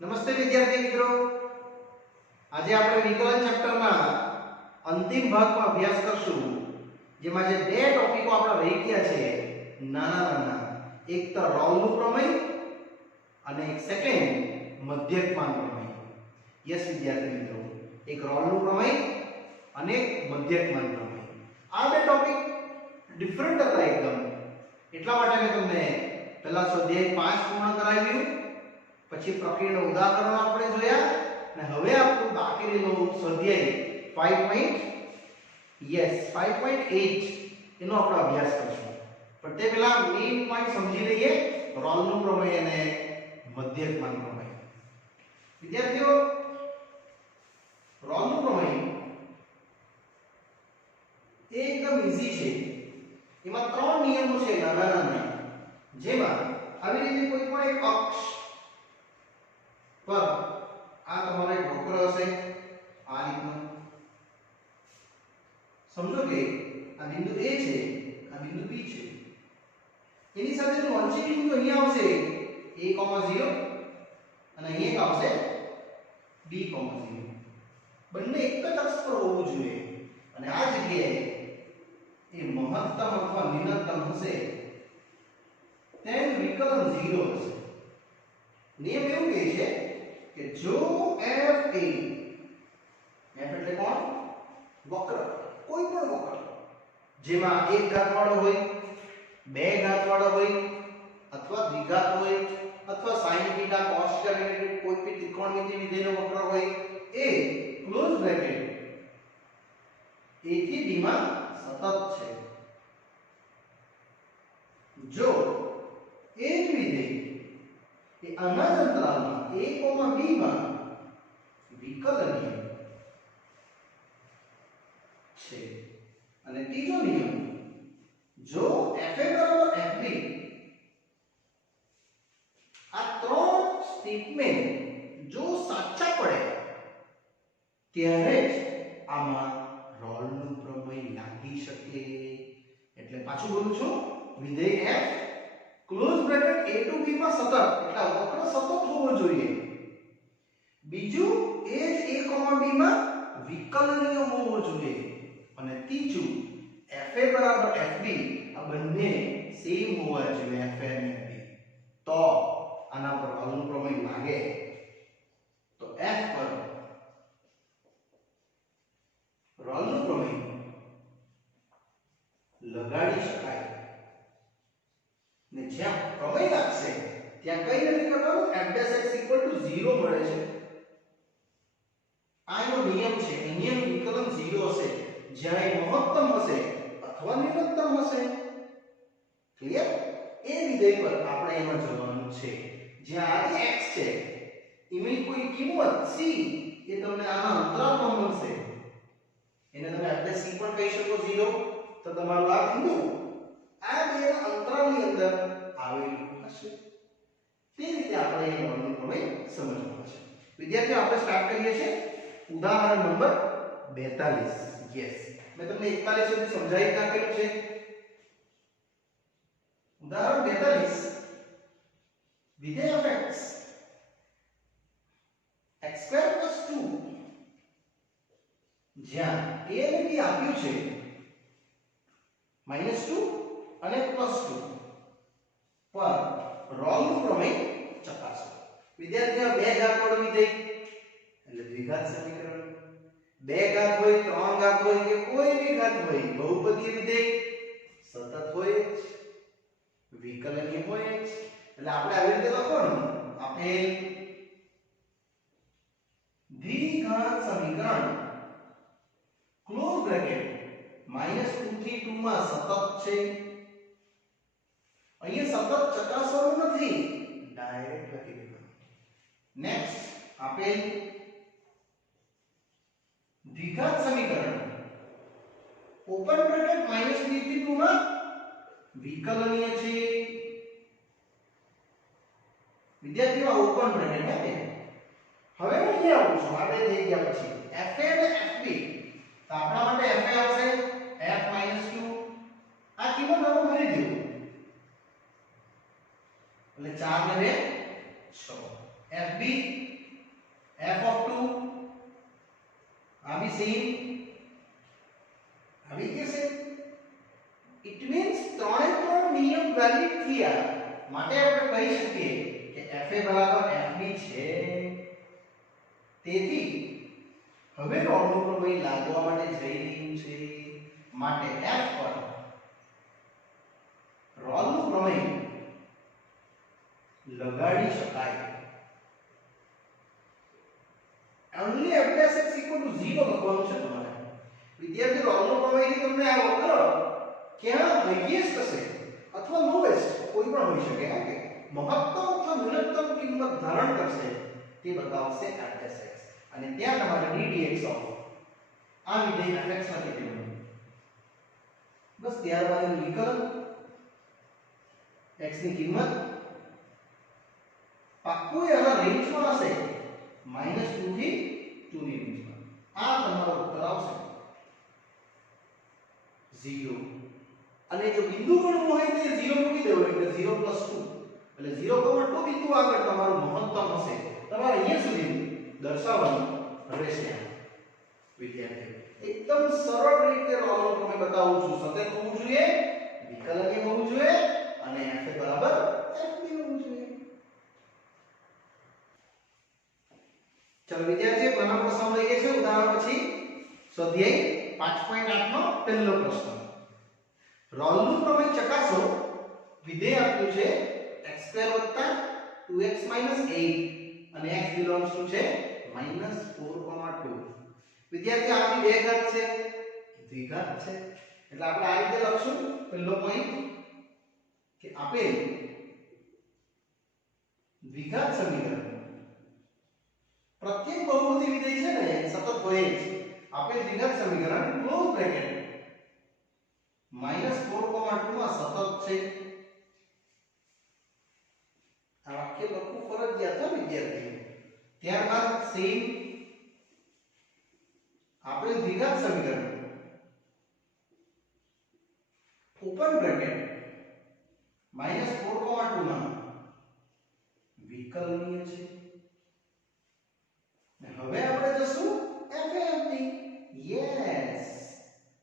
નમસ્તે વિદ્યાર્થી મિત્રો, આજે આપણે વિકલન ચેપ્ટરના અંતિમ ભાગમાં અભ્યાસ કરશું, જેમાં જે બે ટોપિકો આપણા રહી ગયા છે નાના નાના, એક તો રોલનું પ્રમેય અને એક સેકન્ડ મધ્યકમાન પ્રમેય. યસ વિદ્યાર્થી મિત્રો, એક રોલનું પ્રમેય અને મધ્યકમાન પ્રમેય. આ બે ટોપિક ડિફરન્ટ હતા એકદમ, એટલા માટે મેં તમને પહેલા સ્વાધ્યાય 5 પૂર્ણ કરાવ્યું, પછી પ્રક્રિયાના ઉદાહરણો આપણે જોયા અને હવે આપણું બાકી રહેલું સ્વાધ્યાય 5.8 એનો આપણે અભ્યાસ કરશું. પણ તે પહેલા મેઇન પોઈન્ટ સમજી લઈએ, રોલનું પ્રમેય અને મધ્યકમાન પ્રમેય. વિદ્યાર્થીઓ, રોલનું પ્રમેય એ એકદમ ઈઝી છે. એમાં 3 નિયમો છે નાના નાના, જેમાં આવી રીતે કોઈ પણ એક અક્ષ પર આ તમારો એક વક્ર હશે, આ રીતનો. સમજો કે આ બિંદુ A છે, આ બિંદુ B છે. એની સાથે જો લંબચોરસ બિંદુ અહીંયા આવશે A,0 અને અહીંયા એક આવશે B,0. બંને એક જ અક્ષ પર હોવું જોઈએ અને આ જગ્યાએ એ મહત્તમ અથવા ન્યૂનતમ હશે, તેનું વિકલન 0 હશે. નિયમ એવું કહે છે કે જો f એટલે કોણ? વક્ર, કોઈ પણ વક્ર જેમાં એક ઘાત વાળો હોય, બે ઘાત વાળો હોય અથવા દ્વિઘાત હોય અથવા sin θ cos θ રિલેટેડ કોઈ પણ ત્રિકોણમિતિ વિધેયનો વક્ર હોય, એ ક્લોઝ બ્રેકેટ a થી b માં સતત છે. જો એ જ વિધેય એ અનંત અંતરાલમાં a, b માં વિકલનીય છે. અને ત્રીજો નિયમ, જો fa બરાબર fb, આ ત્રણ સ્ટેટમેન્ટ જો સાચા પડે ત્યારે જ આમાં રોલનું પ્રમેય લાગી શકે. એટલે પાછું બોલું છું, વિધેય f close bracket a to b માં સતત, એટલે વક્ર સતત હોવો જોઈએ. બીજું એ જ a, b માં વિકલનીય હોવો જોઈએ. અને ત્રીજું fa બરાબર fb, આ બંને સેમ હોવા જોઈએ, fa અને fb, તો આના પર રોલનું પ્રમેય લાગે. તો f પર રોલનું પ્રમેય લગાડી શકાય ને જ્યાં પ્રમેય લાગશે ત્યાં કઈ નથી કરવાનું, f'=0 મળે છે. આનો નિયમ છે, અહીંયાનું વિકલન 0 હશે જ્યાં એ મહત્તમ હશે અથવા ન્યૂનતમ હશે. ક્લિયર? એ વિધેય પર આપણે એમાં જવાનું છે જ્યાં આ x છે એની કોઈ કિંમત c એ તમને આના અંતરાલમાં મળશે. એને તમે f' પણ કહી શકો 0, તો તમારું આ બિંદુ આ બે અંતરાલની અંદર આવેલું હશે. તે રીતે આપણે એ રોલનું પ્રમેય સમજવાનું છે. વિદ્યાર્થીઓ, આપણે સ્ટાર્ટ કરીએ છીએ ઉદાહરણ નંબર 42. યસ, મેં તમને 41 સુધી સમજાવી નાખેલું છે. ઉદાહરણ 42, વિધેય f x² + 2, જ્યાં a અને b આપ્યું છે -2 અને +2 પર રોલનું પ્રમેય ચકાસો. વિદ્યાર્થીઓ, બે ઘાત વાળું વિધેય એટલે દ્વિઘાત સમીકરણ. બે ઘાત હોય, ત્રણ ઘાત હોય કે કોઈ બી ઘાત હોય, બહુપદીય વિધેય સતત હોય જ, વિકલનીય હોય જ. એટલે આપણે આવી રીતે લખવાનું, આપેલ દ્વિઘાત સમીકરણ ક્લોઝ બ્રેકેટ -2 થી 2 માં સતત છે. અહીંયા સતત ચકાસવાનું નથી, ડાયરેક્ટ લખી દેવાનું. નેક્સ્ટ, આપેલ દ્વિઘાત સમીકરણ ઓપન બ્રેકેટ -3 થી 2 માં વિકલનીય છે. વિદ્યાર્થીઓ, ઓપન બ્રેકેટ હે. હવે હું અહીંયા આવું છું, આ બે થઈ ગયા પછી fa અને fb, તો આપણા માટે fa આવશે f - 2, આ કિંમત આપણે ભરી દીધું એટલે 4 ને 2 6. fb f of 2 આ બી સેમ આવી ગયું છે. ઇટ મીન્સ ત્રણે ત્રણ નિયમ વેલિડ થયા માટે આપણે કહી શકીએ કે fa બરાબર fb છે. તેથી હવે રોલનું પ્રમેય લાગવા માટે જઈ રહ્યું છે માટે f પર રોલનું પ્રમેય લગાડી શકાય. only f dash x equal to 0 લખવાનું છે તમારે. વિદ્યાર્થી રોલનો પ્રમેયથી તમને આ વક્ર ક્યાં હાઈએસ્ટ હશે અથવા લોએસ્ટ કોઈ પણ હોઈ શકે હા કે મહત્તમ અથવા ન્યૂનતમ કિંમત ધારણ કરશે તે બતાવશે f dash x અને ત્યાં તમારે ddx ઓફ આ વિધેય fx લખી દેવાનું. બસ ત્યારબાદ એનું વિકલન x ની કિંમત પાક્કું એના રેન્જમાં હશે -2 થી 2 ની રેન્જમાં. આ તમારો ઉત્તર આવશે 0. અને જો બિંદુ ગણવું હોય તો 0 મૂકી દેવો એટલે 0 + 2 એટલે 0,2 બિંદુ આગળ તમારું મહત્તમ હશે. તમારે અહીંયા સુધી દર્શાવવાનું રહેશે. વિદ્યાર્થીઓ એકદમ સરળ રીતે રોલનો પ્રમેય બતાવું છું. સતત હોવું જોઈએ, વિકલનીય હોવું જોઈએ અને f બરાબર fb હોવું જોઈએ. ચલો વિદ્યાર્થીઓ ઘણા પ્રશ્નો લઈએ છે. ઉદાહરણ પછી સ્વાધ્યાય 5.8 નો પહેલો પ્રશ્ન. રોલનું પ્રમેય ચકાસો. વિધેય આપ્યું છે x² + 2x - 8 અને x belongs to છે -4,2. વિદ્યાર્થી આ બી બે ઘાત છે દ્વિઘાત છે એટલે આપણે આ રીતે લખશું. પહેલો પોઈન્ટ કે આપેલ દ્વિઘાત સમીકરણ પ્રત્યેક બહુપદી વિધેય છે ને સતત હોય જ. આપેલ દ્વિઘાત સમીકરણ ક્લોઝ બ્રેકેટ -4,2 માં સતત છે. આ વાક્ય લખવું ફરજિયાત છે વિદ્યાર્થીઓ. ત્યારબાદ સેમ આપેલ દ્વિઘાત સમીકરણ ઓપન બ્રેકેટ -4,2 માં વિકલનીય છે. હવે આપણે જશું FAFD. યસ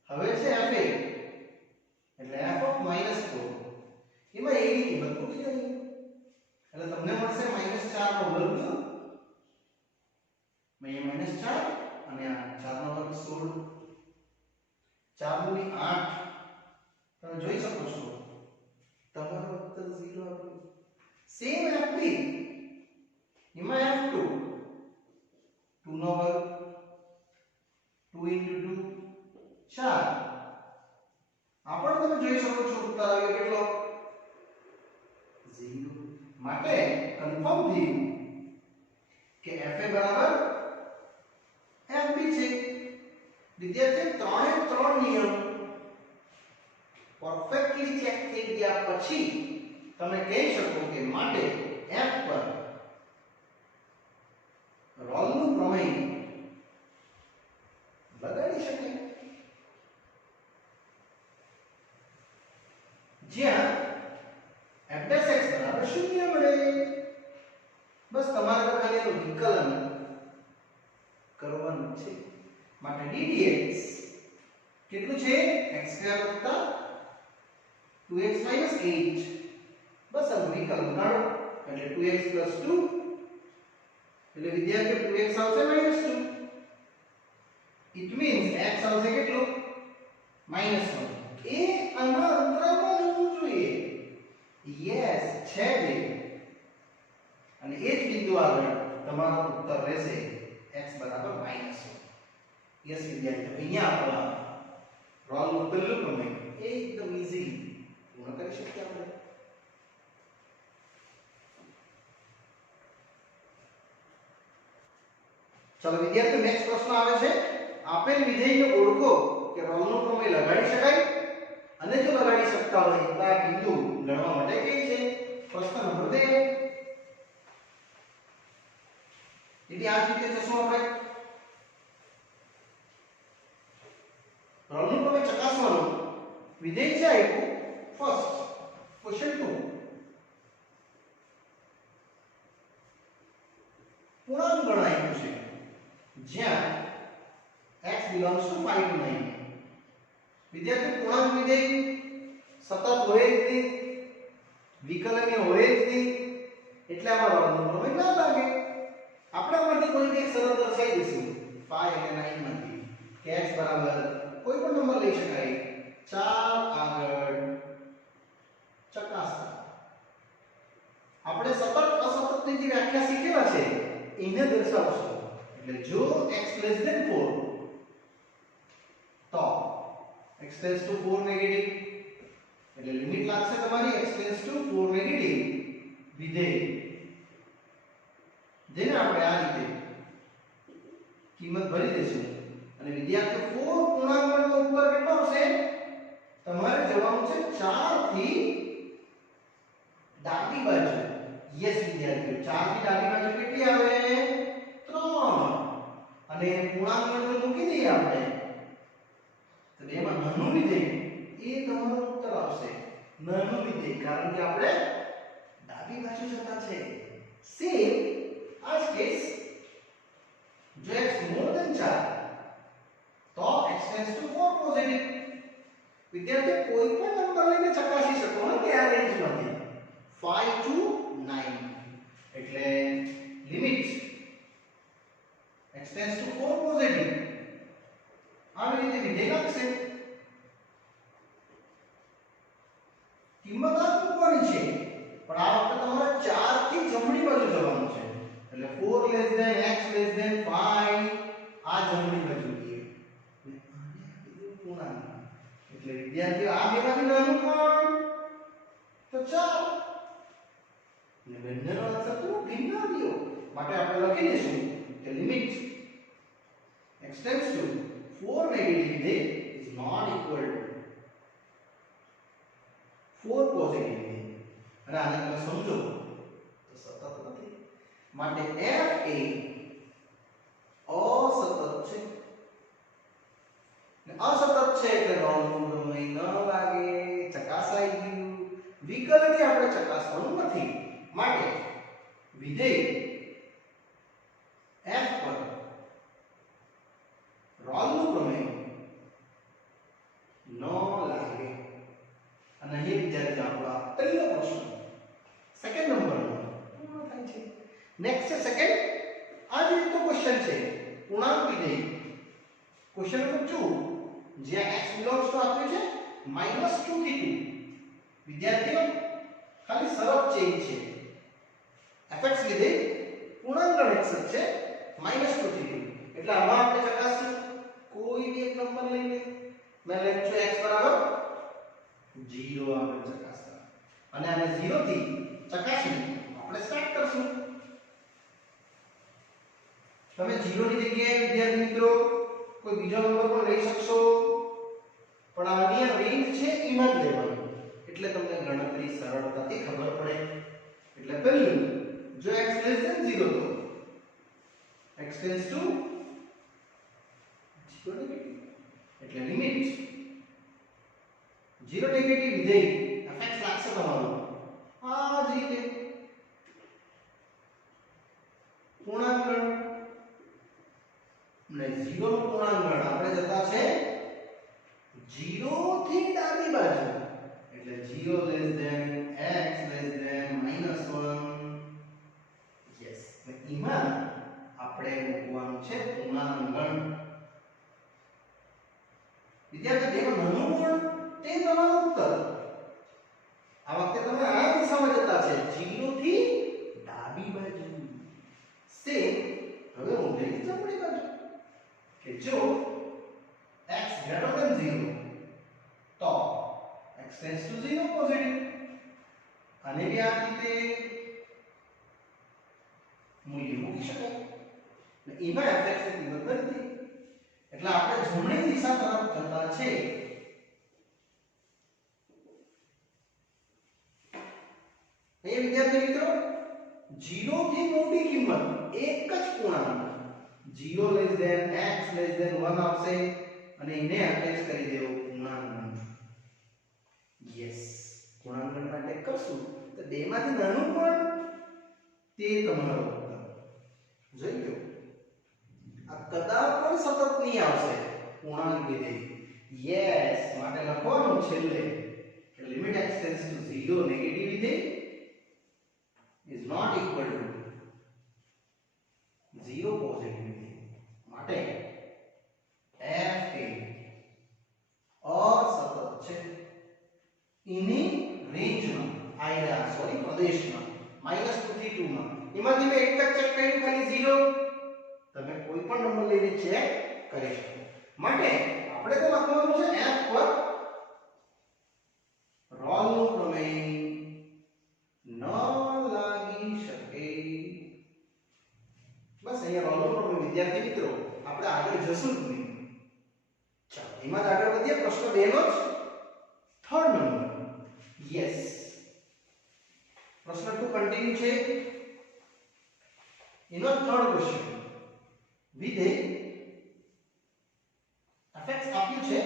હવે છે FA એટલે f of -4 એમાં a ની કિંમત મૂકી દઈએ એટલે તમને મળશે -4 નો વર્ગ અહીંયા -4 અને આ 4 નો વર્ગ 16 4 * 2 = 8. તમે જોઈ શકો છો તમારો ઉત્તર 0 આવ્યો. સેમ FB એમાં F2 2 નો વર્ગ 2 * 2 4 આ પણ તમે જોઈ શકો છો ઉત્તર આવ્યો કેટલો 0. માટે કન્ફર્મ થયું કે FA બરાબર FB છે. વિદ્યાર્થી ત્રણે ત્રણ નિયમ પરફેક્ટલી ચેક થઈ ગયા પછી તમે કહી શકો કે માટે F પર રોલનું પ્રમેય લગાડી શકાય. જ્યાં f' બરાબર 0 મળે. બસ તમારે ખાલી એનું વિકલન કરવાનું છે. માટે ddx કેટલું છે x² + 2x - 8. બસ આનું વિકલન કાઢો એટલે 2x + 2 એટલે વિદ્યાર્થીઓ 2x આવશે -2. ઇટ મીન્સ x આવશે કેટલું -1. એ આના અંતરાલમાં જવું જોઈએ. યસ છે જ. અને એ જ બિંદુ આગળ તમારો ઉત્તર રહેશે x બરાબર -1. યસ વિદ્યાર્થીઓ અહીંયા આપણા રોલનું પહેલું પ્રમેય એકદમ ઈઝીલી પૂર્ણ કરી શકીએ આપણે. ચલો વિદ્યાર્થીઓ નેક્સ્ટ પ્રશ્ન આવે છે. આપેલ વિધેયને ઓળખો કે રોલનો પ્રમેય લગાડી શકાય અને જો લગાડી શકતા હોય તો આ બિંદુ ગણવા માટે કઈ છે. પ્રશ્ન નંબર 2. એટલે આ રીતે જશું આપણે. રોલનો પ્રમેય ચકાસવાનું વિધેય છે આપ્યું. ફર્સ્ટ ક્વેશ્ચન 2 પૂર્ણાંક ગણ આપ્યું છે જ્યાં x belongs to 5 to 9. વિદ્યાર્થી પૂર્ણાંક વિધેય સતત હોય જ નહીં, વિકલનીય હોય જ નહીં, એટલે આમાં રોલનો પ્રમેય ના લાગે. આપણે આમાંથી કોઈ એક સરળ દર્શાવી દઈશું 5 અને 9 માંથી કે x બરાબર કોઈ પણ નંબર લઈ શકાય 4 આગળ ચકાસતા. આપણે સતત અસતતની જે વ્યાખ્યા શીખેલા છે એને દર્શાવશું. એટલે જો x less than 4 તો x tends to 4 નેગેટિવ, એટલે લિમિટ લાગશે તમારી x tends to 4 નેગેટિવ વિધેય, જેને આપણે આ રીતે કિંમત ભરી દઈશું. અને વિદ્યાર્થી 4 પૂર્ણાંકનો ઉત્તર કેટલો આવશે? તમારે જવાનું છે 4 થી ડાબી બાજુ. યસ વિદ્યાર્થીઓ, 4 થી ડાબી બાજુ કેટલી આવે? 3. અને પૂર્ણાંક જો મૂકી દઈએ આપણે તો એમાં નાનું વિધેય એ તમારો ઉત્તર આવશે. નાનું વિધેય, કારણ કે આપણે ડાબી બાજુ જતા છે. સેમ આ જ કેસ, જો x more than 4 તો x tends to 4 પોઝિટિવ. વિદ્યાર્થી કોઈ પણ નંબર લઈને ચકાસી શકો કે આ રેન્જમાંથી 5 to 9, એટલે limit x tends to 4 positive આવી રીતે વિધેય લાગશે. કિંમત આ મૂકવાની છે, પણ આ વખતે તમારે 4 થી જમણી બાજુ જવાનું છે. એટલે 4 less than x less than 5 આ જમણી બાજુ ગઈ. પૂર્ણાંક એટલે વિદ્યાર્થીઓ આ બેમાંથી નાનું કોણ? તો 4. ને બંનેનો આન્સર તો ભિન્ન આવ્યો. માટે આપણે લખી દઈશું કે limit x tends to 4 negative વિધેય is not equal to 4 positive વિધેય. અને આને તમે સમજો તો સતત નથી. માટે f એ અસતત છે. ને અસતત છે એટલે રોલનો પ્રમેય ન લાગે, ચકાસાઈ ગયું. વિકલનથી આપણે ચકાસવાનું નથી. માટે વિધેય f પર રોલનો પ્રમેય ન લાગે. અને અહીં વિદ્યાર્થી આપણા પહેલો પ્રશ્ન સેકન્ડ નંબરનો પૂર્ણ થાય છે. નેક્સ્ટ છે સેકન્ડ. આ જ રીતનો ક્વેશ્ચન છે પૂર્ણાંક વિધેય. ક્વેશ્ચન નંબર 2 જ્યાં x belongs to આપ્યું છે -2 થી 2. વિદ્યાર્થીઓ ખાલી શરત ચેન્જ છે. fx વિધેય પૂર્ણાંક ગણ x છે -2 થી 2. એટલે આમાં આપણે ચકાસી કોઈ બી એક નંબર લઈને મેં લખ્યું છે x બરાબર 0 આપણે ચકાસતા. અને આને 0 થી ચકાસી આપણે સ્ટાર્ટ કરશું. તમે 0 ની જગ્યાએ વિદ્યાર્થી મિત્રો કોઈ બીજો નંબર પણ લઈ શકશો, પણ આની રેન્જ છે એમાં જ લેવાનું, એટલે તમને ગણતરી સરળતાથી ખબર પડે. એટલે પહેલું જો x less than 0 તો x tends to 0 નેગેટિવ, એટલે લિમિટ 0 નેગેટિવ વિધેય fx લાગશે તમારું આ જ રીતે. પૂર્ણાંક ગણ ને 0 નો પૂર્ણાંક ગણ આપણે જતા છે 0 થી ડાબી બાજુ, એટલે 0 less than x less than -1. Yes, એમાં આપણે મૂકવાનું છે પૂર્ણાંક ગણ. વિદ્યાર્થી જેમાં નાનું કોણ તે તમારો ઉત્તર. આ વખતે તમે આ દિશામાં જતા છે 0 થી ડાબી બાજુ. સેમ હવે હું લઈ જમણી બાજુ કે જો x greater than 0 તો x tends to 0 પોઝિટિવ. અને બી આ રીતે મૂલ્ય મૂકી શકાય. એટલે એમાં fx ની કિંમત નથી. એટલે આપણે જમણી દિશા તરફ જતા છે. એ વિદ્યાર્થી મિત્રો 0 થી મોટી કિંમત એક જ પૂર્ણાંક 0 less than x less than 1 આવશે અને એને અટેચ કરી દેવો પૂર્ણાંક. યસ, પૂર્ણાંક માટે કરશું તો બે માંથી નાનું પણ તે તમારો ઉત્તર. જોઈ લો આ કદાચ પણ સતત નહીં આવશે પૂર્ણાંક વિધેય યસ માટે લખવાનું છેલ્લે કે limit x tends to 0 negative વિધેય is not equal to 0 positive વિધેય માટે f એ અસતત છે એની રેન્જમાં આયા સોરી પ્રદેશમાં -2 થી 2 માં એમાંથી મેં એક જ ચેક કર્યું ખાલી 0 તમે કોઈ પણ નંબર લઈને ચેક કરી શકો માટે આપણે તો લખવાનું છે f પર રોલનું પ્રમેય ન લાગી શકે બસ અહીંયા રોલનું પ્રમેય વિદ્યાર્થી મિત્રો આપણે આગળ જશું જ નહીં ચાલો એમાં જ આગળ વધીએ પ્રશ્ન 2 નો જ થર્ડ નંબર યસ પ્રશ્ન 2 કન્ટિન્યુ છે એનો થર્ડ ક્વેશ્ચન વિધેય fx આપ્યું છે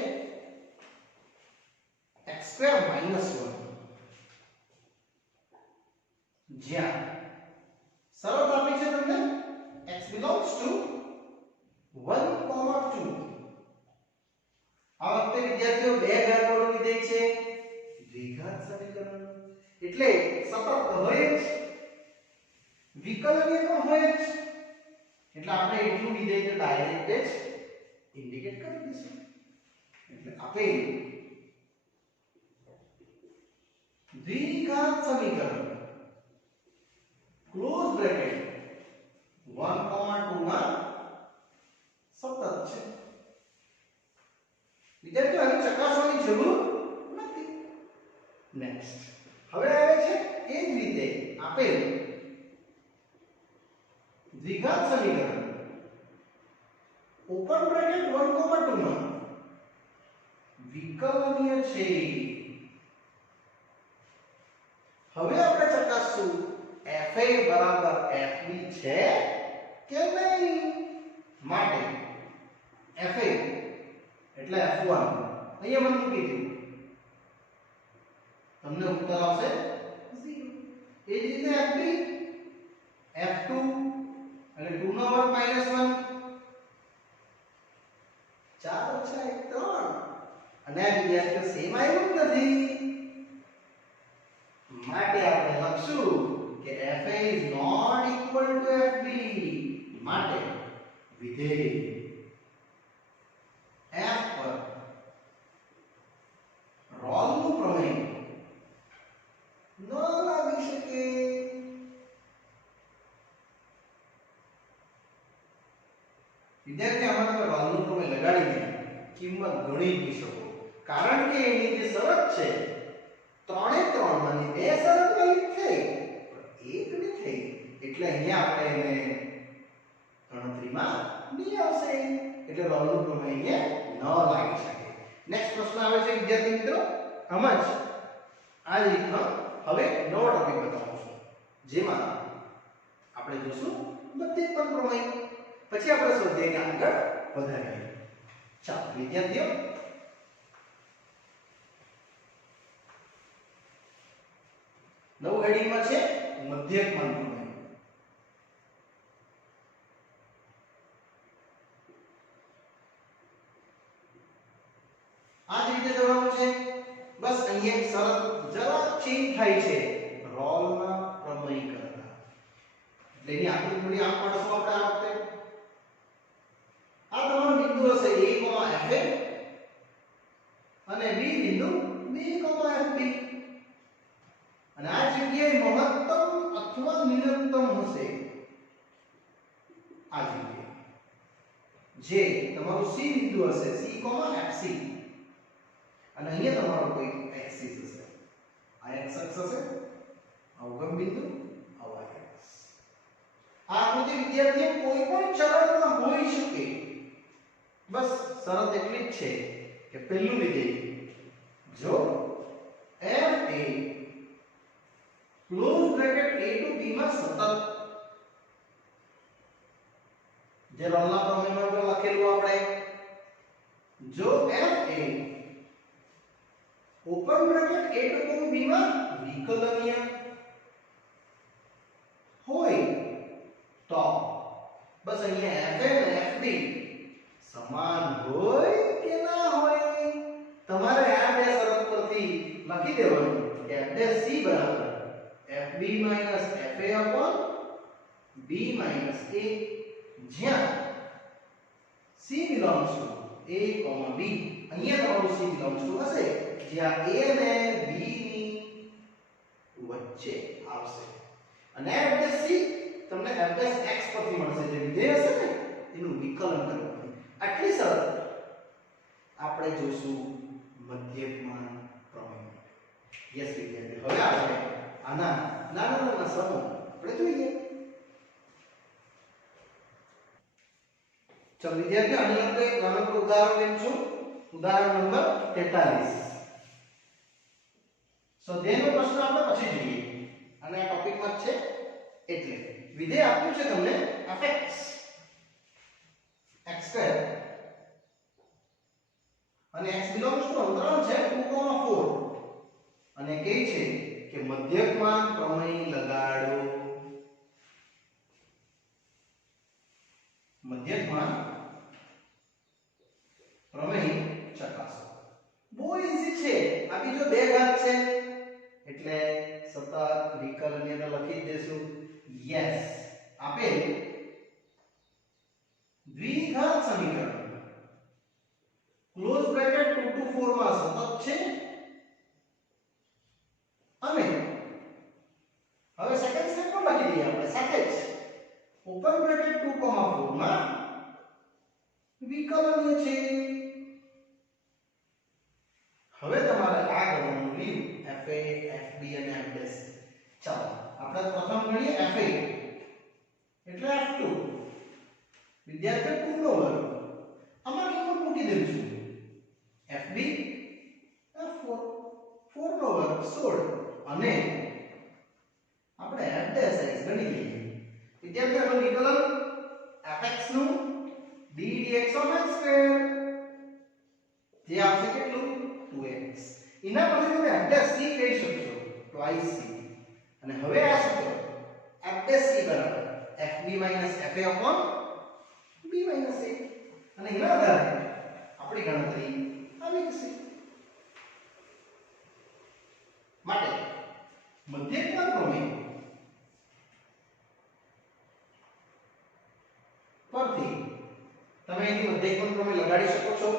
x² - 1 જ્યાં શરત આપી છે તમને x belongs to 1, 2 આ વખતે વિદ્યાર્થીઓ બે ઘાતવાળું વિધેય છે દ્વિઘાત સમીકરણ એટલે સતત હોય જ વિકલનીય પણ હોય જ એટલે આપણે એટલું વિધેય તો ડાયરેક્ટ જ ઇન્ડિકેટ કરી દઈશું એટલે આપેલ દ્વિઘાત સમીકરણ ક્લોઝ બ્રેકેટ 1, 2 માં સતત છે વિદ્યાર્થીઓ આની ચકાસવાની જરૂર નથી નેક્સ્ટ હવે આવે છે એ જ રીતે આપેલ દ્વિઘાત સમીકરણ ઓપન બ્રેકેટ 1, 2 માં વિકલનીય છે હવે આપણે ચકાસશું fa બરાબર fb છે કે નહીં માટે fa એટલે f1 અહીંયા મને મૂકી દઉં તમને ઉત્તર આવશે 0 એ જ રીતે fb f2 એટલે 2 નો વર્ગ -1 4 ઓછા 1 3 અને આ વિદ્યાર્થીઓ સેમ આવ્યું નથી માટે આપણે લખશું કે fa is not equal to fb માટે વિધેય f પર રોલનું પ્રમેય ન લાગી શકે વિદ્યાર્થી આમાં તમે રોલનું પ્રમેય લગાડીને કિંમત ગણી જ શકો કારણ કે એની જે શરત છે 3 એ 3 માંની બે શરત એક થઈ એક ની થઈ એટલે અહીંયા આપણે એને ગણતરીમાં નહીં આવશે એટલે રોલનું પ્રમેય અહીંયા ન લાગી શકે નેક્સ્ટ પ્રશ્ન આવે છે વિદ્યાર્થી મિત્રો આમાં જ આ રીતનો હવે નવો ટોપિક બતાવું છું જેમાં આપણે જોશું મધ્યકપદ પ્રમેય પછી આપણે સ્વાધ્યાયને આગળ વધારીએ ચાલો વિદ્યાર્થીઓ નવું હેડિંગમાં છે મધ્યકપદ પ્રમેય આ જ રીતે જવાનું છે બસ અહીંયા એક શરત જરા ચેન્જ થાય છે રોલના પ્રમેય કરતા એટલે એની આકૃતિ થોડી આમ પાડશું આપણે આ વખતે આ તમારો બિંદુ હશે a, fn અને b બિંદુ b, fb અને આ જગ્યાએ મહત્તમ અથવા ન્યૂનતમ હશે આ જગ્યાએ જે તમારું c બિંદુ હશે c, fc અને અહીંયા તમારો કોઈ એક્સિસ હશે આ x અક્ષ હશે આ ઉગમ બિંદુ આ y અક્ષ આ આકૃતિ વિદ્યાર્થીઓ કોઈ પણ ચલણમાં હોઈ શકે બસ શરત એટલી જ છે કે પહેલું વિધેય જો f એ close bracket a to b માં સતત જે રોલના પ્રમેયમાં લખેલું આપણે જો f A open bracket a to b માં વિકલનીય હોય તો બસ અહીંયા fa અને fb સમાન હોય કે ના હોય તમારે આ બે શરત પરથી લખી દેવાનું કે fc બરાબર fb fa b a જ્યાં c belongs to a b અહીંયા તમારું c belongs to હશે જ્યાં a અને b ની વચ્ચે આવશે અને fc તમને fx પરથી મળશે જે વિધેય હશે ને એનું વિકલન કરવાનું આટલી શરત આપણે જોશું મધ્યકમાન પ્રમેય યસ વિદ્યાર્થી હવે આપણે આના નાના નાના સમૂહ આપણે જોઈએ ચાલો વિદ્યાર્થીઓ આની અંદર એક નાનકડું ઉદાહરણ લેમ છું ઉદાહરણ નંબર 43 સ્વાધ્યાયનો પ્રશ્ન આપણે પછી જોઈએ અને આ ટોપિકમાં જ છે એટલે વિધેય આપ્યું છે તમને fx x2 અને x belongs to અંતરાલ છે 2,4 અને કહે છે કે મધ્યકમાન પ્રમેય લગાડો મધ્યકમાન પ્રમેય ચકાસો બહુ ઈઝી છે આ બીજો બે ઘાત છે એટલે સતત વિકલનીયતા લખી દેશું યસ આપેલ દ્વિઘાત સમીકરણ ક્લોઝ બ્રેકેટ 2 to 4 માં સતત છે અને હવે સેકન્ડ સ્ટેપ પર લખી દઈએ આપણે સાથે જ ઓપન બ્રેકેટ 2,4 માં વિકલનીય છે હવે તમારે આ ગણવાનું રહ્યું fa fb અને f's ચાલો આપણે પ્રથમ ગણીએ fa એટલે f2 વિદ્યાર્થી 2 નો વર્ગ આમાં કિંમત મૂકી દઉં છું fb f4 4 નો વર્ગ 16 અને આપણે f's ગણી લઈએ વિદ્યાર્થી હવે વિકલન fx નું d dx of x square જે આવશે કેટલું 2x એના પછી તમે f's c કહી શકશો twice c અને હવે આ સૂત્ર f's c બરાબર fb fa upon b a અને એના આધારે આપણી ગણતરી આવી જશે માટે મધ્યકમાન પ્રમેય પરથી તમે એની મધ્યકમાન પ્રમેય લગાડી શકો છો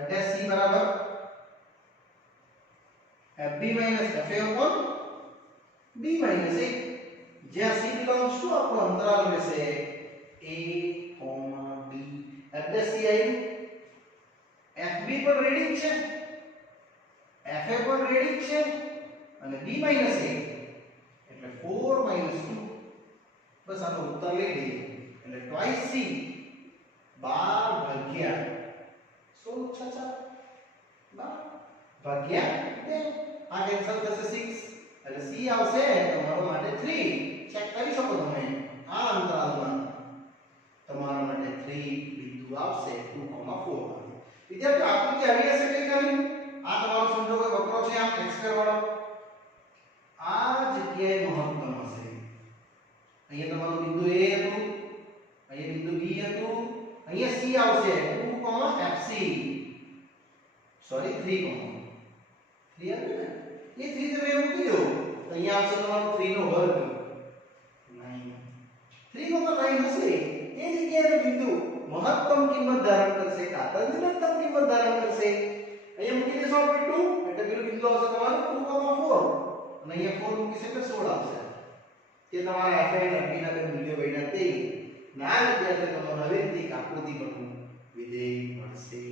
fc બરાબર fb fa upon b a જ્યાં c belongs to આપણો અંતરાલ રહેશે a b fc આવ્યું fb પર રીડિંગ છે fa પર રીડિંગ છે અને b a એટલે 4 2 બસ આનો ઉત્તર લઈ લઈએ એટલે twice c 12 ભાગ્યા 16 6 ભાગ્યા 2 આ કેન્સલ થશે 6 એટલે c આવશે તમારો માટે 3 ચેક કરી શકો તમે આ અંતરાલમાં તમારા માટે 3 બિંદુ આવશે 2,4 વિદ્યાર્થીઓ આકૃતિ આવી હશે કે ખાલી આ તમારો સમજો કોઈ વક્ર છે આમ x2 વાળો આ જગ્યાએ મહત્તમ હશે અહીંયા તમારું બિંદુ a હતું અહીંયા બિંદુ b હતું અહીંયા c આવશે 2, fc સોરી 3, 3 આવ્યું ને એ 3 તમે મૂકી દો તો અહીંયા આવશે તમારો 3 નો વર્ગ 9 3, 9 હશે એ જગ્યાએ બિંદુ મહત્તમ કિંમત ધારણ કરશે કાં તો ન્યૂનતમ કિંમત ધારણ કરશે અહીંયા મૂકી દેશો આપણે 2 એટલે પેલું બિંદુ આવશે તમારું 2,4 અને અહીંયા 4 મૂકી છે એટલે 16 આવશે તે તમારા fa અને b ના બે મૂલ્યો બન્યા તે ના વિદ્યાર્થી તમારે હવે એક આકૃતિ બનવું વિધેય મળશે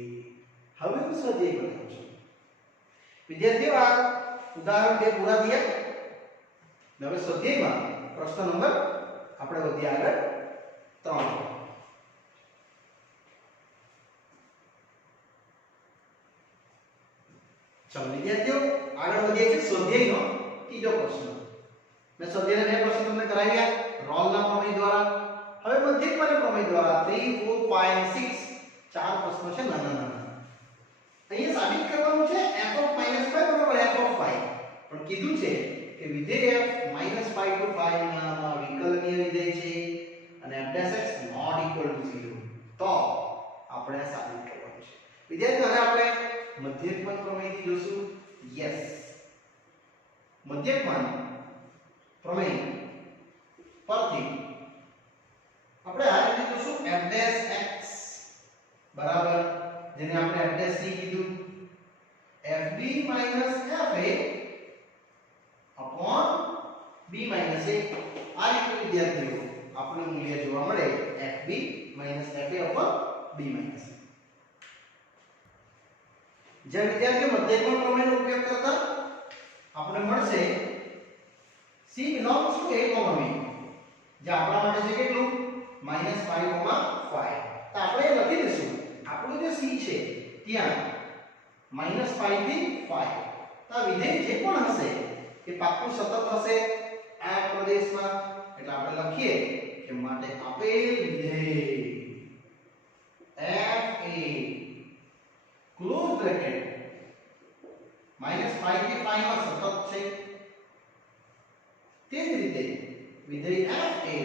હવે હું સ્વાધ્યાય બતાવું છું વિદ્યાર્થીઓ આ ઉદાહરણ 2 પૂરા થયા હવે સ્વાધ્યાયમાં પ્રશ્ન નંબર આપણે વધ્યા આગળ 3 ચાલો વિદ્યાર્થીઓ આગળ વધીએ છીએ સ્વાધ્યાયનો ત્રીજો પ્રશ્ન મેં સ્વાધ્યાયના બે પ્રશ્નો તમને કરાવ્યા રોલના પ્રમેય દ્વારા હવે મધ્યકમાન પ્રમેય દ્વારા 3 4 5 6 ચાર પ્રશ્નો છે નાના નાના અહીંયા સાબિત કરવાનું છે f of -5 બરાબર f of 5 પણ કીધું છે કે વિધેય f -5 to 5 ના વિકલનીય વિધેય છે અને f' not equal 0 તો આપણે આ સાબિત કરવાનું છે વિદ્યાર્થીઓ હવે આપણે મધ્યકમાન પ્રમેયથી જોશું યસ મધ્યકમાન પ્રમેય પરથી આપણે આ રીતે જોશું f' બરાબર જેને આપણે f' કીધું fb - fa upon b - a આ રીતે વિદ્યાર્થીઓ આપણું મૂલ્ય જોવા મળે fb - fa upon b - a જે વિદ્યાર્થીઓ મધ્યકમાન પ્રમેયનો ઉપયોગ કરતા આપણે મળશે c belongs to a, b જે આપણા માટે છે કેટલું -5, 5 તો આપણે એ લખી દઈશું આપણું જે c છે ત્યાં -5 થી 5 તો આ વિધેય જે પણ હશે એ પાક્કું સતત હશે આ પ્રદેશમાં એટલે આપણે લખીએ કે માટે આપેલ વિધેય f a ક્લોઝ બ્રેકેટ -5 થી 5 માં સતત છે તે જ રીતે વિધેય f a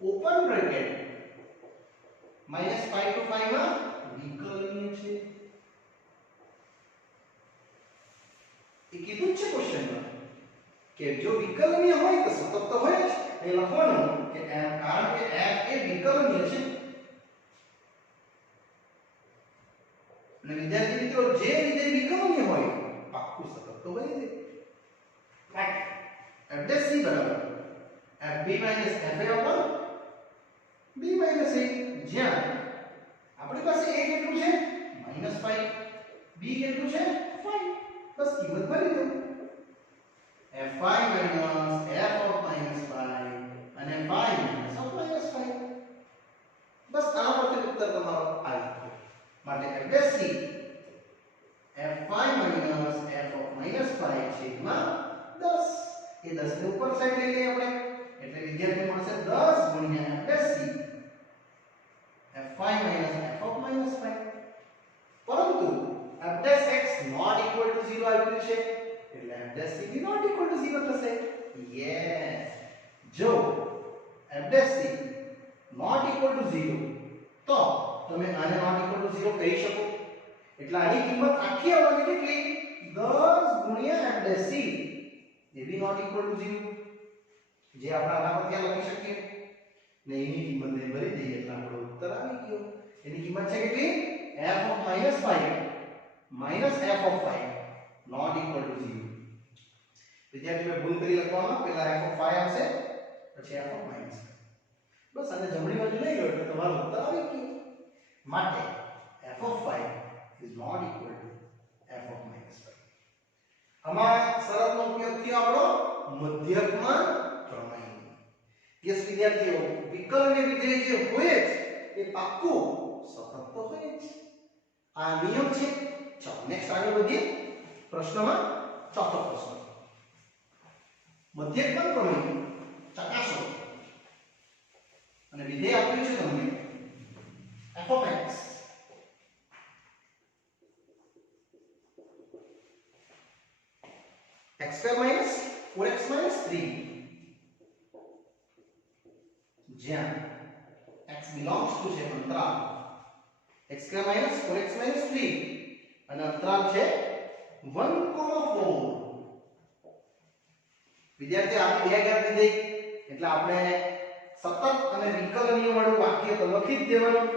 open bracket -5 to 5 માં વિકલનીય છે એ કીધું છે ક્વેશ્ચનમાં કે જો વિકલનીય હોય તો સતત તો હોય જ એ લખવાનું કે કારણ કે f એ વિકલનીય છે અને વિદ્યાર્થી મિત્રો જે વિધેય વિકલનીય હોય પાક્કું સતત તો હોય જ f' c બરાબર fb - fa upon b - a જ્યાં આપણી પાસે a કેટલું છે -5 b કેટલું છે 5 બસ કિંમત ભરી દો f5 - f of -5 અને 5 - of -5 બસ આ પરથી ઉત્તર તમારો આવી ગયો માટે f' c f5 - f of -5 છેદમાં 10 એ 10 ને ઉપર સાઈડ લઈ લઈએ આપણે એટલે વિદ્યાર્થી મળશે 10 ગુણ્યા f' c f5 - f of -5 પરંતુ f' x not equal to 0 આવ્યું છે એટલે f' c be not equal to 0 થશે યસ જો f' c not equal to 0 તો તમે આને not equal to 0 કહી શકો એટલે આની કિંમત આખી આવવાની કેટલી 10 ગુણ્યા f' c A B not equal to 0 જે આપણે આના પર ક્યાં લખી શકીએ ને એની કિંમતને ભરી દઈએ એટલે આપણો ઉત્તર આવી ગયો એની કિંમત છે કેટલી f of -5 minus f of 5 not equal to 0 વિદ્યાર્થીઓ ભૂલ કરી લખવામાં પહેલા f of 5 આવશે પછી f of -5 બસ આને જમણી બાજુ લઈ લો એટલે તમારો ઉત્તર આવી ગયો માટે f of 5 is not equal to f of -5 આમાં શરતનો ઉપયોગ થયો આપણો મધ્યકમાન પ્રમેય યસ વિદ્યાર્થીઓ વિકલનીય વિધેય જે હોય જ એ પાક્કું સતત તો હોય જ આ નિયમ છે ચાલો નેક્સ્ટ આગળ વધીએ પ્રશ્નમાં ચોથો પ્રશ્ન મધ્યકમાન પ્રમેય ચકાસો અને વિધેય આપ્યું છે તમને f of x x² - 4x - 3 જ્યાં x belongs to છે અંતરાલ x² - 4x - 3 અને અંતરાલ છે 1,4 વિદ્યાર્થી આ બે ઘાત વિધેય એટલે આપણે સતત અને વિકલનીય વાળું વાક્ય તો લખી જ દેવાનું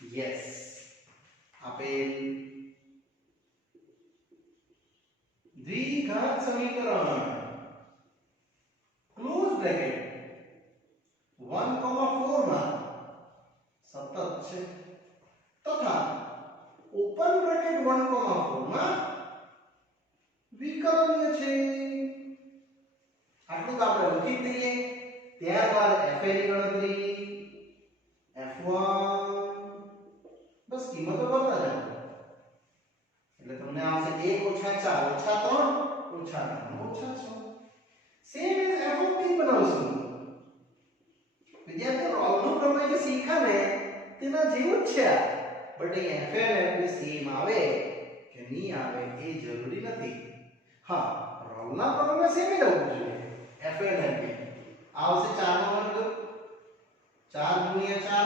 યસ આપેલ દ્વિઘાત સમીકરણ ક્લોઝ બ્રેકેટ 1,4 માં સતત છે તથા ઓપન બ્રેકેટ 1,4 માં વિકલનીય છે આટલું તો આપણે લખી જ દઈએ ત્યારબાદ fa ની ગણતરી f1 બસ કિંમતો ભરતા જાઓ એટલે તમને આવશે 1 - 4 - 3 - 3 - 6 same as f of t બનાવશું વિદ્યાર્થીઓ રોલનો પ્રમેય જે શીખ્યા ને તેના જેવું જ છે બટ અહીં f અને f સેમ આવે કે નહીં આવે એ જરૂરી નથી હા રોલના પ્રમેયમાં સેમ જ આવવું જોઈએ f અને f આવશે 4 નો વર્ગ 4 ગુણ્યા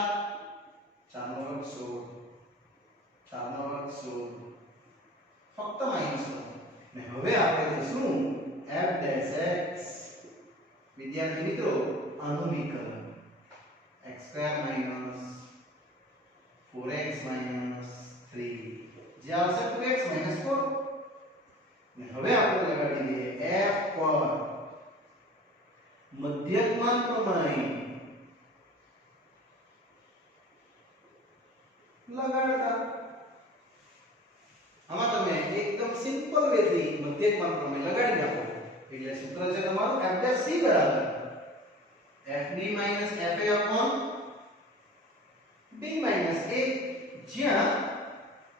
4 4 નો વર્ગ 16 4 નો વર્ગ 16 ફક્ત માઈનસ ને હવે આપણે જશું f ડેશ x વિદ્યાર્થી મિત્રો આનું વિકલન x² માઈનસ 4x માઈનસ 3 જે આવશે 2x માઈનસ 4 ને હવે આપણે લગાડી દઈએ f પર મધ્યકમાન પ્રમેય લગાડતા આમાં તમે એકદમ સિમ્પલ વે થી મધ્યકમાન પ્રમેય લગાડી નાખો એટલે સૂત્ર છે તમારું f c બરાબર fb fa b a જ્યાં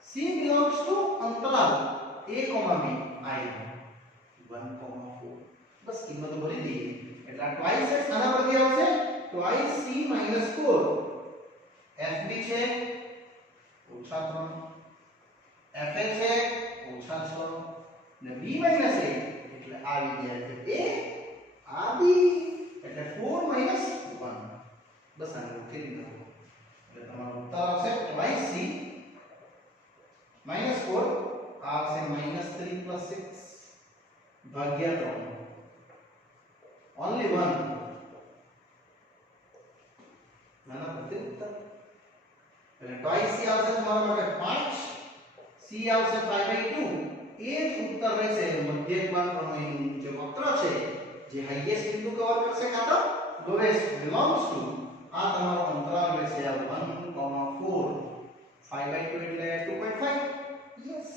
c belongs to અંતરાલ a, b i 1,4 બસ કિંમતો ભરી દઈએ એટલે twice x આના પરથી આવશે twice c - 4 fb છે -3 fa છે -6 ને b - a એટલે આ વિદ્યાર્થી a આ b એટલે 4 - 1 બસ આને ઉકેલી નાખો એટલે તમારો ઉત્તર આવશે twice c -4 આવશે -3 + 6 ભાગ્યા 3 only 1 નાના પડતે ઉત્તર એટલે twice c આવશે તમારા માટે 5 c આવશે 5/2 એ જ ઉત્તર રહેશે મધ્યકમાન પ્રમેયનું જે વક્ર છે જે હાઈએસ્ટ બિંદુ કવર કરશે કાં તો લોએસ્ટ belongs to આ તમારો અંતરાલ રહેશે આ 1,4 5/2 એટલે 2.5 યસ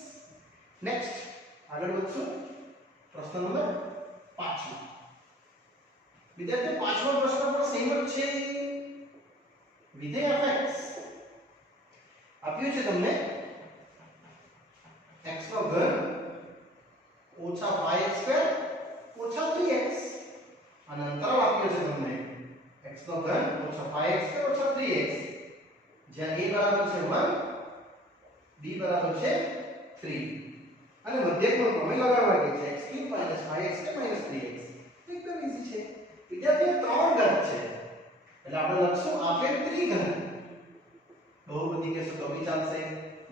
નેક્સ્ટ આગળ વધશું પ્રશ્ન નંબર 5 વિદ્યાર્થીઓ પાંચમો પ્રશ્ન પણ સેમ જ છે વિધેય fx આપ્યું છે તમને x નો ઘન ઓછા 5x² ઓછા 3x અને અંતરાલ આપ્યો છે તમને x નો ઘન ઓછા 5x² ઓછા 3x જ્યાં a બરાબર છે 1 b બરાબર છે 3 અને મધ્યકમાં પ્રમેય લગાડવા કે છે x³ - 5x² - 3x એકદમ ઈઝી છે વિદ્યાર્થીઓ ત્રણ ઘાત છે એટલે આપણે લખશું આપેલ ત્રિઘન બહુપદી કેસો તો બી ચાલશે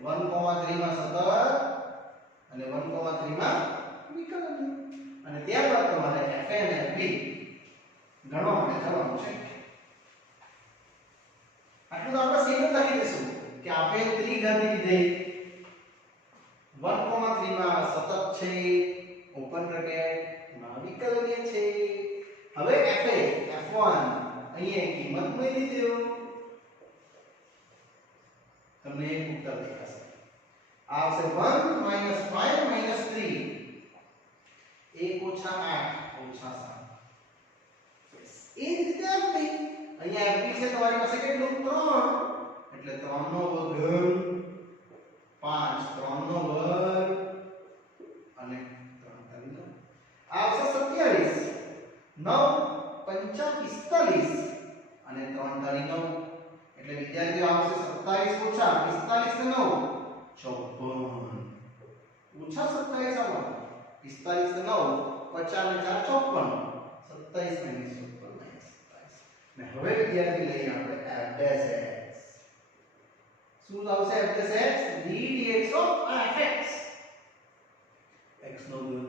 1,3 માં સતત અને 1,3 માં વિકલન અને ત્યારબાદ તમારે fa અને fb ગણવા માટે જવાનું છે આટલું તો આપણે સેમ જ લખી દઈશું કે આપેલ ત્રિઘનની વિધેય 1,3 માં સતત છે ઓપન બ્રેકેટ માં વિકલનીય છે હવે fa f1 અહીંયા કિંમત મેળવી દો તમને એક ઉત્તર દેખાશે આવશે 1 - 5 - 3 1 - 8 - 7 એ જ રીતે આપણી અહીંયા fb છે તમારી પાસે કેટલું 3 એટલે 3 નો વર્ગ 5 3 નો વર્ગ અને 3 તારી 9 આવશે 27 9 5 45 અને 3 તારી 9 એટલે વિદ્યાર્થીઓ આવશે 27 ઓછા 45 ને 9 54 ઓછા 27 આવો 45 ને 9 50 ને 4 54 27 - 57 ને હવે વિદ્યાર્થી લઈએ આપણે f dash x શું આવશે f dash x ddx of fx x નો ઘન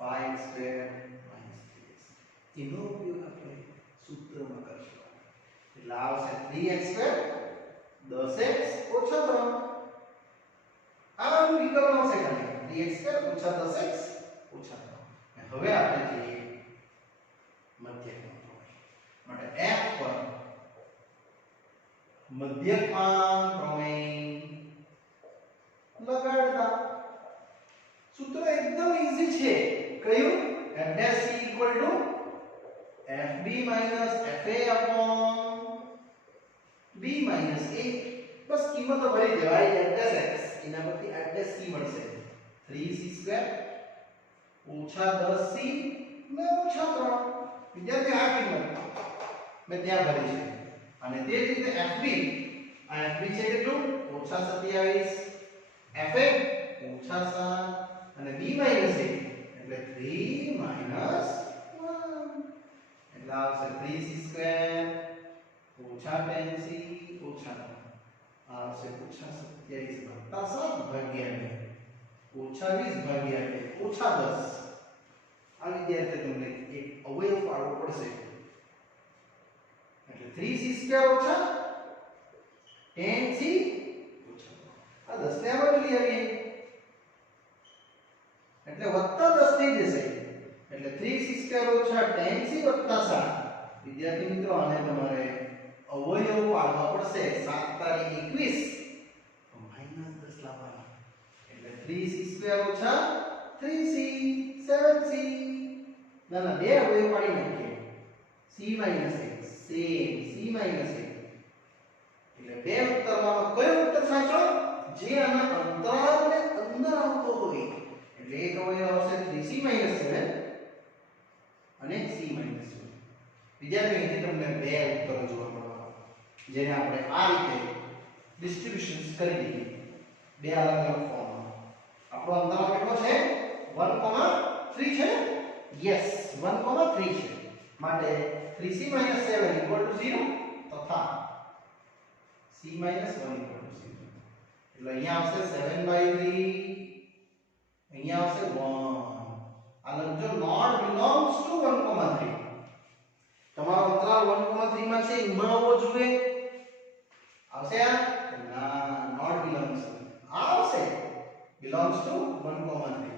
5x² - 3x એનો ઉપયોગ આપણે સૂત્રમાં કરશું એટલે આવશે 3x² 10x - 3 આનું વિકલન આવશે ખાલી 3x² - 10x - 3 હવે આપણે જઈએ મધ્યકમાં માટે f પર મધ્યકમાન પ્રમેય લગાડતા સૂત્ર એકદમ ઈઝી છે કયું f dash c fb - fa b - a બસ કિંમતો ભરી દેવાય f dash x એના પરથી f dash c મળશે 3c² ઓછા 10c ને ઓછા 3 વિદ્યાર્થી આ કિંમત મેં ત્યાં ભરી છે અને તે જ રીતે fb આ fb છે કેટલું ઓછા 27 fa ઓછા 7 અને b - a એટલે 3 - 1 એટલે આવશે 3c² ઓછા tan c ઓછા આવશે ઓછા 27 વત્તા 7 ભાગ્યા 2 ઓછા 20 ભાગ્યા 2 ઓછા 10. આ વિદ્યાર્થી તમને એક અવયવ પાડવો પડશે એટલે 3c² ઓછા tan c ઓછા આ 10 ને આમાં લઈ આવીએ એટલે વત્તા 10 થઈ જશે એટલે 3c² ઓછા tan c વત્તા 7. વિદ્યાર્થી મિત્રો આને તમારે અવયવ પાડવા પડશે 7 તારી 21 તો -10 લાવવાના એટલે 3c² ઓછા 3c 7c ના બે અવયવ પાડી નાખીએ c - 1 સેમ c - 1 એટલે બે ઉત્તરમાં કયો ઉત્તર સાચો જે આના અંતરાલને અંદર આવતો હોય એટલે એક અવયવ આવશે 3c - 7 અને c - 7. વિદ્યાર્થીઓ અહીં તમને બે ઉત્તરો જોવા મળવા જેને આપણે આ રીતે ડિસ્ટ્રીબ્યુશન્સ કરી દઈએ બે અલગ અલગ ફોર્મમાં. આપણો અંતરાલ કેટલો છે 1,3 છે યસ 1,3 છે માટે 3c - 7 0 તથા c - 1 0 એટલે અહીંયા આવશે 7/3 અહીંયા આવશે 1. આ લખજો નોટ બિલોંગ્સ ટુ 1,3. તમારો અંતરાલ 1,3 માં છે એમાં આવવો જોઈએ આવશે આ ના નોટ બિલોંગ્સ આવશે બિલોંગ્સ ટુ 1,3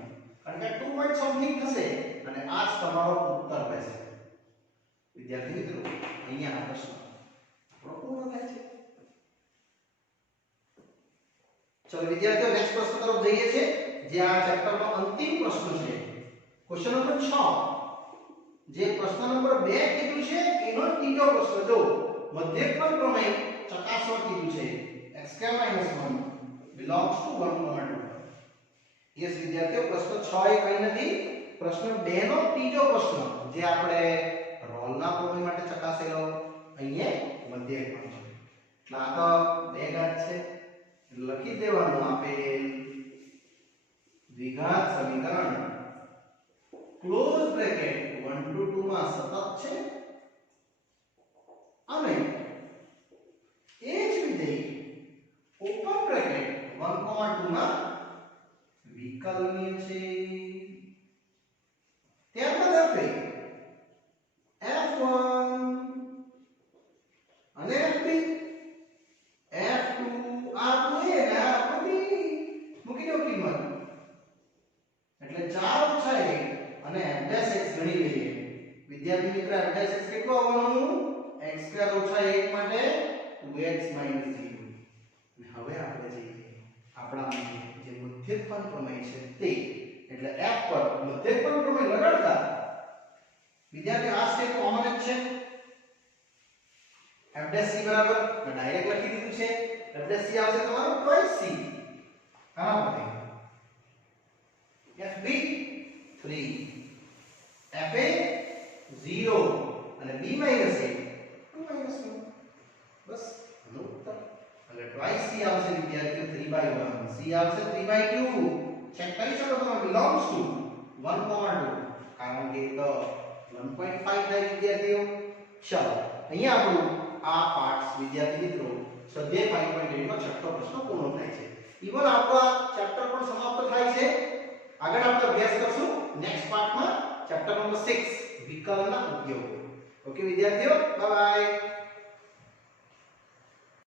કારણ કે 2 પોઈન્ટ સમથિંગ થશે અને આ જ તમારો ઉત્તર રહેશે. વિદ્યાર્થી મિત્રો અહીંયા આ પ્રશ્ન આપણો પૂર્ણ થાય છે. ચલો વિદ્યાર્થીઓ નેક્સ્ટ પ્રશ્ન તરફ જઈએ છે જે આ ચેપ્ટરનો અંતિમ પ્રશ્ન છે ક્વેશ્ચન નંબર 6. જે પ્રશ્ન નંબર 2 કીધું છે એનો ત્રીજો પ્રશ્ન જો મધ્યકમાં પ્રમેય ચકાસવા કીધું છે x² - 1 belongs to 1,2. યસ વિદ્યાર્થીઓ પ્રશ્ન 6 એ કઈ નથી પ્રશ્ન 2 નો ત્રીજો પ્રશ્ન જે આપણે રોલના પ્રમેય માટે ચકાસેલો અહીંયા મધ્યકમાં છે એટલે આ તો બે ઘાત છે લખી દેવાનું આપેલ દ્વિઘાત સમીકરણ ક્લોઝ બ્રેકેટ 1 to 2 માં સતત છે અને એ જ વિધેય ઓપન બ્રેકેટ 1,2 માં વિકલનીય છે. ત્યારબાદ f1 અને f2 r2 a અને r2 b મૂકી દો કિંમત એટલે 4 ઓછા 1 અને f'(x) ગણી લઈએ. વિદ્યાર્થી મિત્ર f'(x) કેટલો આવવાનો x² ઓછા 1 માટે 2x - 0. અને હવે આપણે જઈએ આપણા જે મધ્યકપન પ્રમેય છે તે એટલે f પર મધ્યકપન પ્રમેય લગાડતા વિદ્યાર્થી આ સ્ટેપ કોમન જ છે f'(c) બરાબર મેં ડાયરેક્ટ લખી દીધું છે f'(c) આવશે તમારું twice c આના પર fb 3 fa 0 અને b - a 2 - 1 બસ આનો ઉત્તર એટલે twice c આવશે વિદ્યાર્થીઓ 3/1 c આવશે 3/2 ચેક કરી શકો તમે belongs to 1,2 કારણ કે તો 1.5 થાય વિદ્યાર્થીઓ. ચાલો અહીંયા આપણું આ પાઠ વિદ્યાર્થી મિત્રો સ્વાધ્યાય 5.8 નો છઠ્ઠો પ્રશ્ન પૂર્ણ થાય છે. ઈવન આપણો ચેપ્ટર પણ સમાપ્ત થાય છે. આગળ આપણે અભ્યાસ કરશું નેક્સ્ટ પાર્ટમાં ચેપ્ટર નંબર 6 વિકલનના ઉપયોગો. ઓકે વિદ્યાર્થીઓ બાય બાય.